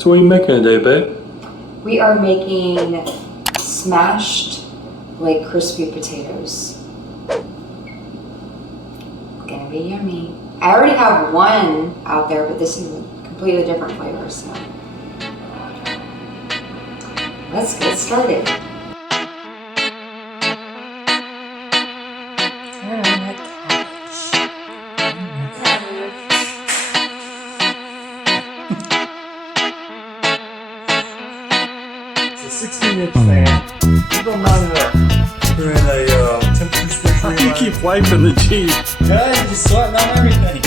So what are you making today, babe? We are making smashed, like, crispy potatoes. Gonna be yummy. I already have one out there, but this is a completely different flavor, so. Let's get started. It's a 16-inch fan. You don't mind it up. We're in a temperature switch. You keep wiping the Jeep. Yeah, you're just sweating on everything.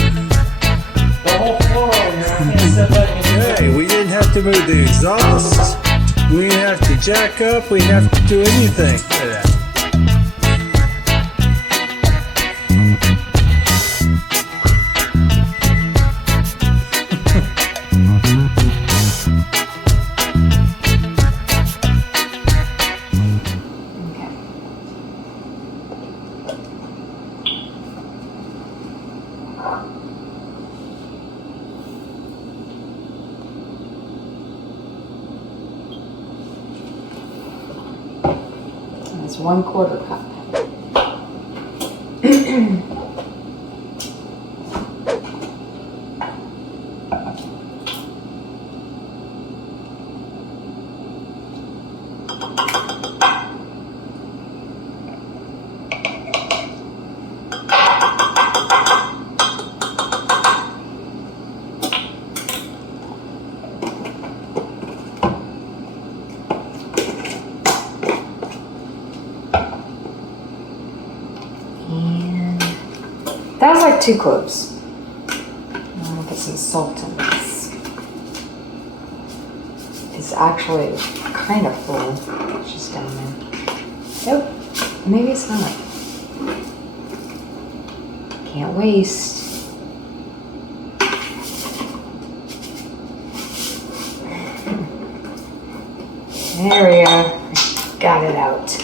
The whole floor over here. I can't step back in here. Hey, we didn't have to move the exhaust. We didn't have to jack up. We didn't have to do anything. Look at that. It's 1/4 cup. That was like 2 cloves. I'm gonna put some salt in this. It's actually kind of full. It's just down there. Nope, maybe it's not. Can't waste. There we go. Got it out.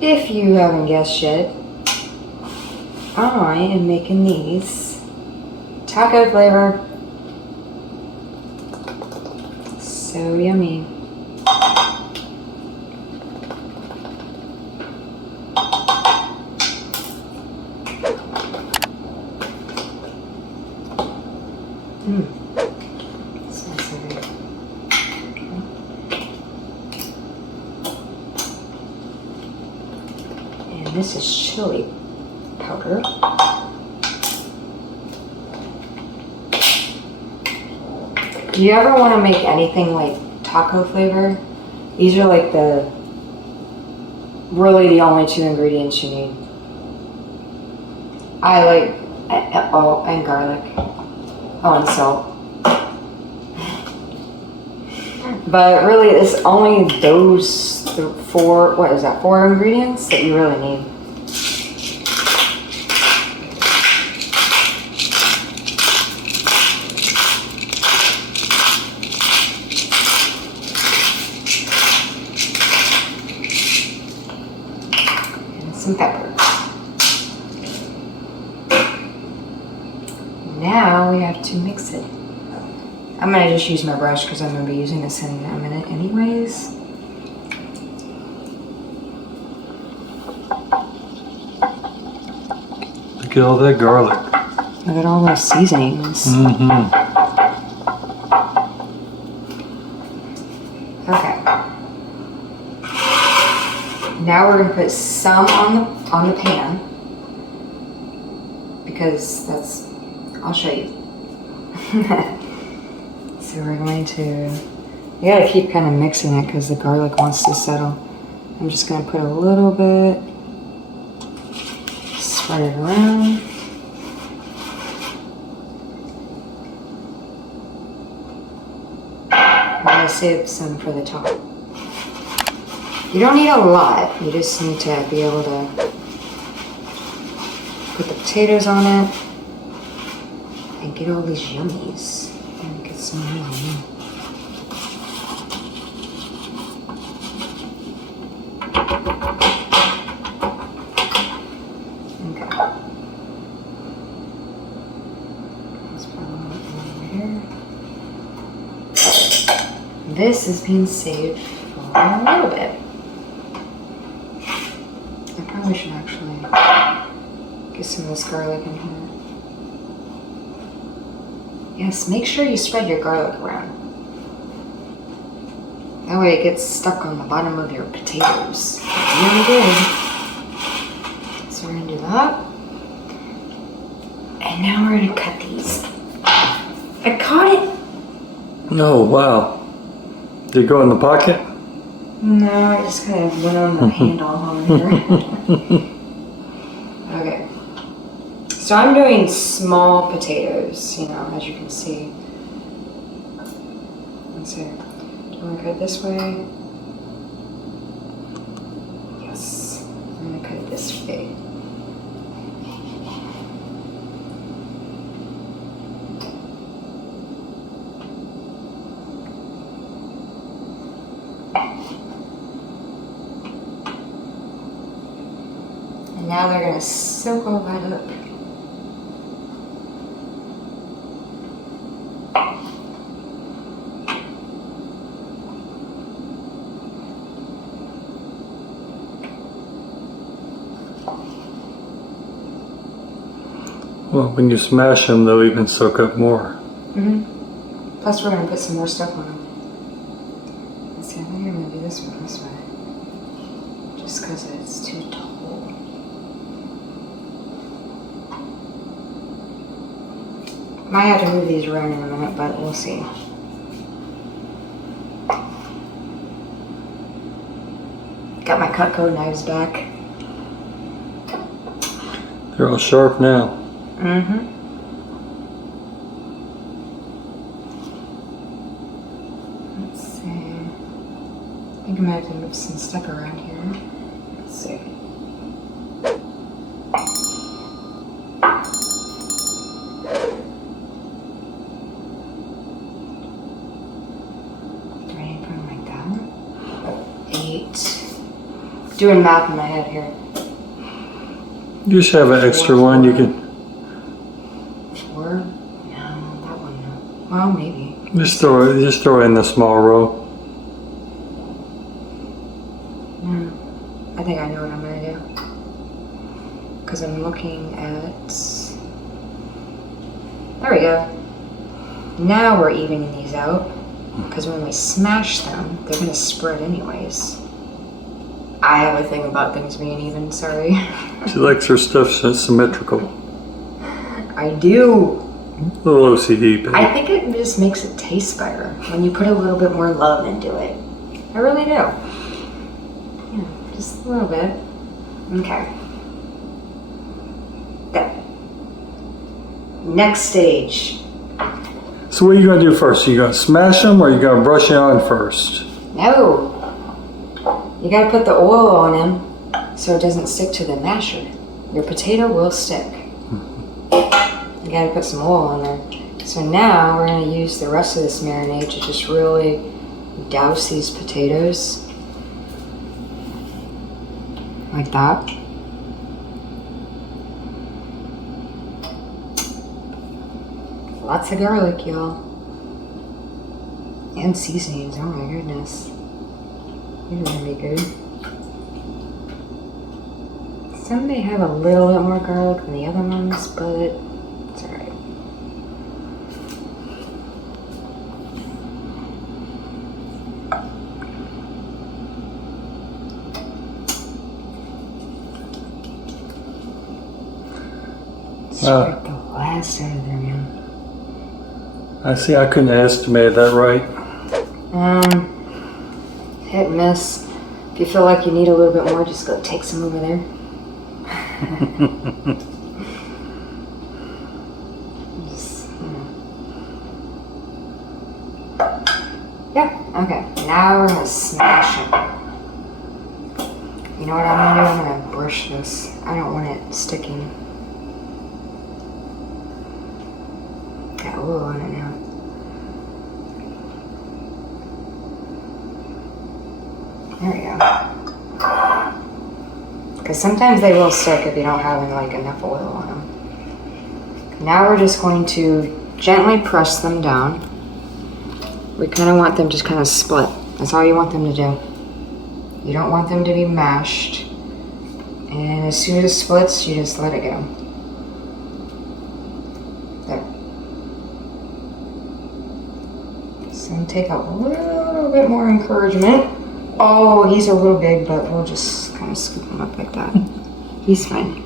If you haven't guessed yet, I am making these taco flavor. So yummy. Smells so good. This is chili powder. Do you ever want to make anything like taco flavor? These are like really the only 2 ingredients you need. I like, oh, and garlic. Oh, and salt. But really, it's only those 4, what is that, 4 ingredients that you really need. And some pepper. Now we have to mix it. I'm gonna just use my brush because I'm gonna be using this in a minute anyways. Look at all that garlic. Look at all those seasonings. Okay. Now we're gonna put some on the pan because I'll show you. So we're going to, you gotta keep kind of mixing it because the garlic wants to settle. I'm just gonna put a little bit, spread it around. I'm gonna save some for the top. You don't need a lot, you just need to be able to put the potatoes on it and get all these yummies. And get some more. Okay. this is being saved for a little bit. I probably should actually get some of this garlic in here. Yes, make sure you spread your garlic around. That way it gets stuck on the bottom of your potatoes. Really good. So we're gonna do that. And now we're gonna cut these. I caught it! Oh, wow. Did it go in the pocket? No, I just kind of went on the handle on here. Okay. So I'm doing small potatoes, you know, as you can see. Let's see. Do you want to cut it this way? Yes. I'm going to cut it this way. And now they're going to soak all that up. Well, when you smash them, they'll even soak up more. Mm-hmm. Plus, we're going to put some more stuff on them. Let's see, I think I'm going to do this one this way. Just because it's too tall. Might have to move these around in a minute, but we'll see. Got my Cutco knives back. They're all sharp now. Mm-hmm. Let's see. I think I might have to move some stuff around here. Let's see. Do I need to put them like that? 8. Doing math in my head here. You should have an extra one you can... 4? No, that one no. Well, maybe. Just throw it in the small row. I think I know what I'm gonna do. Because I'm looking at... There we go. Now we're evening these out. Because when we smash them, they're gonna spread anyways. I have a thing about things being even, sorry. She likes her stuff symmetrical. I do. A little OCD, but... I think it just makes it taste better when you put a little bit more love into it. I really do. Yeah, just a little bit. Okay. There. Next stage. So what are you going to do first? You going to smash them or you going to brush it on first? No. You gotta put the oil on them so it doesn't stick to the masher. Your potato will stick. You gotta put some oil on there. So now we're gonna use the rest of this marinade to just really douse these potatoes. Like that. Lots of garlic, y'all. And seasonings, oh my goodness. These are gonna be good. Some may have a little bit more garlic than the other ones, but it's alright. Strike the last out of there, man. I see, I couldn't estimate that right. Hit and miss. If you feel like you need a little bit more, just go take some over there. Just, yeah, okay. Now we're gonna smash it. You know what I'm gonna do? I'm gonna brush this. I don't want it sticking. Got oil on it now. There we go. Because sometimes they will stick if you don't have like enough oil on them. Now we're just going to gently press them down. we kind of want them just kind of split. That's all you want them to do. You don't want them to be mashed. And as soon as it splits, you just let it go. There. So take a little bit more encouragement. Oh, he's a little big, but we'll just kind of scoop him up like that. He's fine.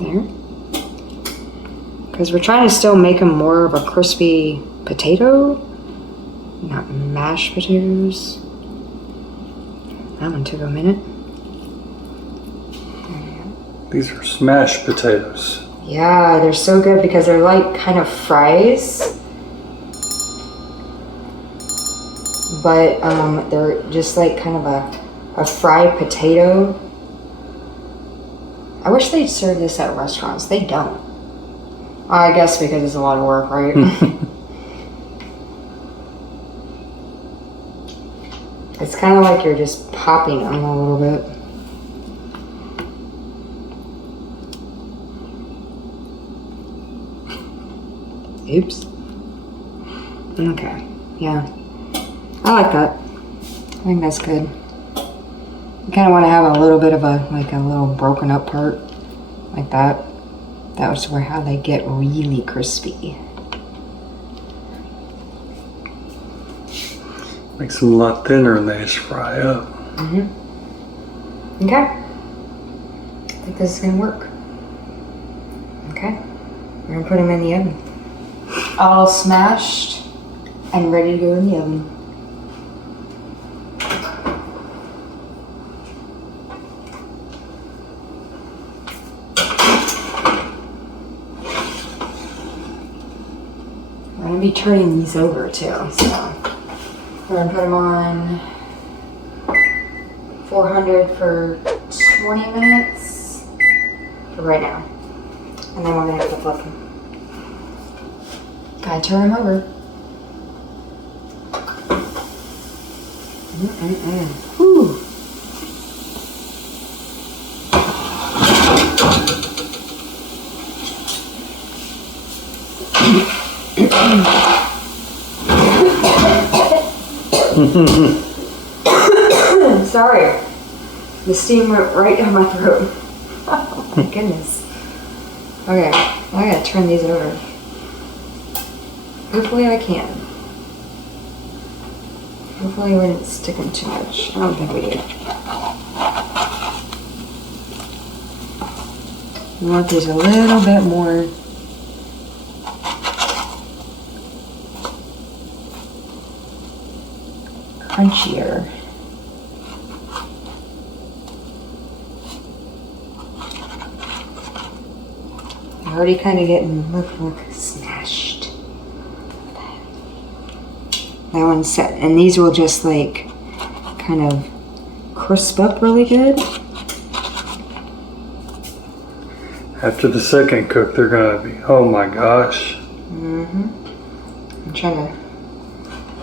There. Because we're trying to still make him more of a crispy potato, not mashed potatoes. That one took a minute. These are smashed potatoes. Yeah, they're so good because they're like kind of fries. But they're just like kind of a fried potato. I wish they'd serve this at restaurants. They don't. I guess because it's a lot of work, right? It's kind of like you're just popping them a little bit. Oops. Okay. Yeah. I like that. I think that's good. You kind of want to have a little bit of a little broken up part like that. That was how they get really crispy. Makes them a lot thinner and they just fry up. Mm-hmm. Okay. I think this is gonna work. Okay. We're gonna put them in the oven. All smashed and ready to go in the oven. I'm gonna be turning these over too, so we're gonna put them on 400 for 20 minutes for right now, and then we're gonna flip them. Gotta turn them over. Whew. Sorry, the steam went right down my throat. Oh my goodness. Okay, I gotta turn these over. Hopefully I can. Hopefully we didn't stick them too much. I don't think we did. We want these a little bit more crunchier. They're already kind of getting, look, smashed. That one's set, and these will just like kind of crisp up really good. After the second cook, they're gonna be, oh my gosh. Mm-hmm. I'm trying to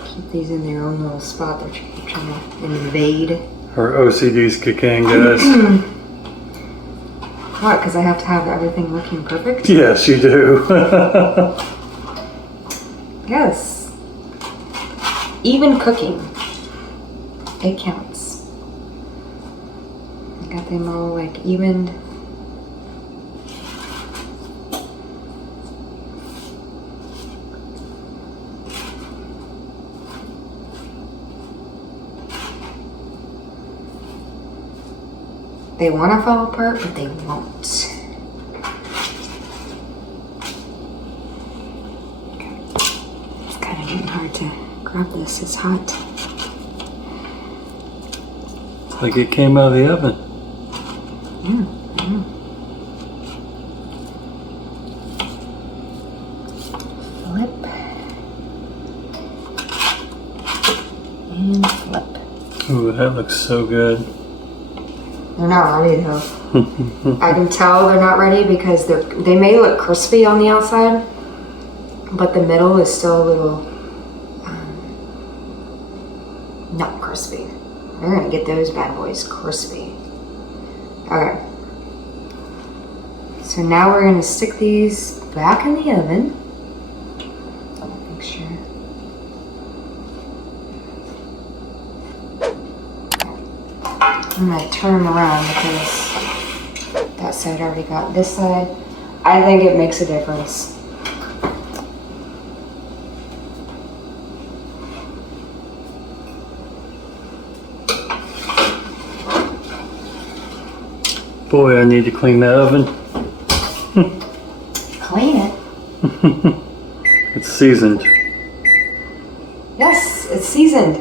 keep these in their own little spot. They're trying to invade. Our OCDs kick in, guys. What? Because I have to have everything looking perfect? Yes, you do. Yes. Even cooking, it counts. I got them all like evened. They want to fall apart, but they won't. Okay. It's kind of getting hard to grab this. It's hot. It's like it came out of the oven. Yeah, I know. Flip. And flip. Ooh, that looks so good. They're not ready though. I can tell they're not ready because they may look crispy on the outside, but the middle is still a little not crispy. We're gonna get those bad boys crispy. Okay. So now we're gonna stick these back in the oven. I'm gonna turn them around because that side already got this side. I think it makes a difference. Boy, I need to clean the oven. Clean it. It's seasoned. Yes, it's seasoned.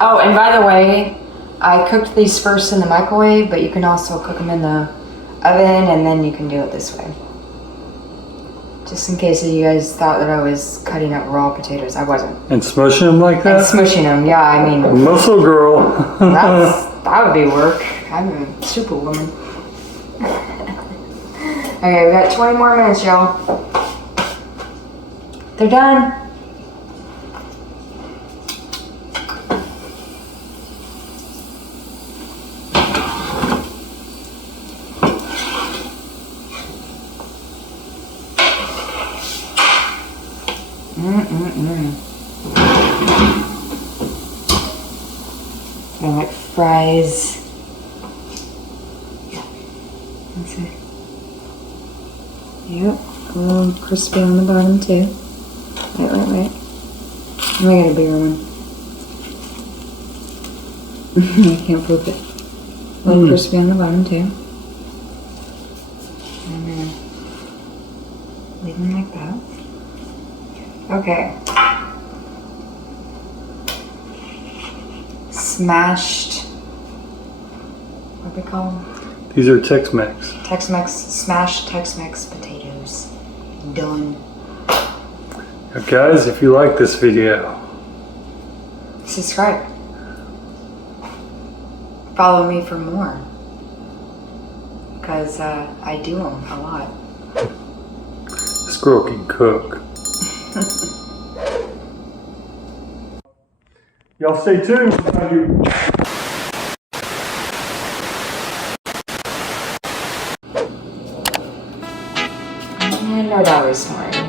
Oh, and by the way, I cooked these first in the microwave, but you can also cook them in the oven and then you can do it this way. Just in case you guys thought that I was cutting up raw potatoes, I wasn't. And smushing them like that? And smushing them, yeah, I mean. Muscle girl. That would be work. I'm a superwoman. Okay, we got 20 more minutes, y'all. They're done. I like fries. That's it. Yep, a little crispy on the bottom too. Wait. Let me get a bigger one. I can't poop it. A little crispy on the bottom too. And then leave them like that. Okay. Smashed. What are they called? These are Tex Mex. Tex Mex, smashed Tex Mex potatoes. Done. Now guys, if you like this video, Subscribe. Follow me for more. Because I do them a lot. this girl can cook. Y'all stay tuned. And our dog is snoring.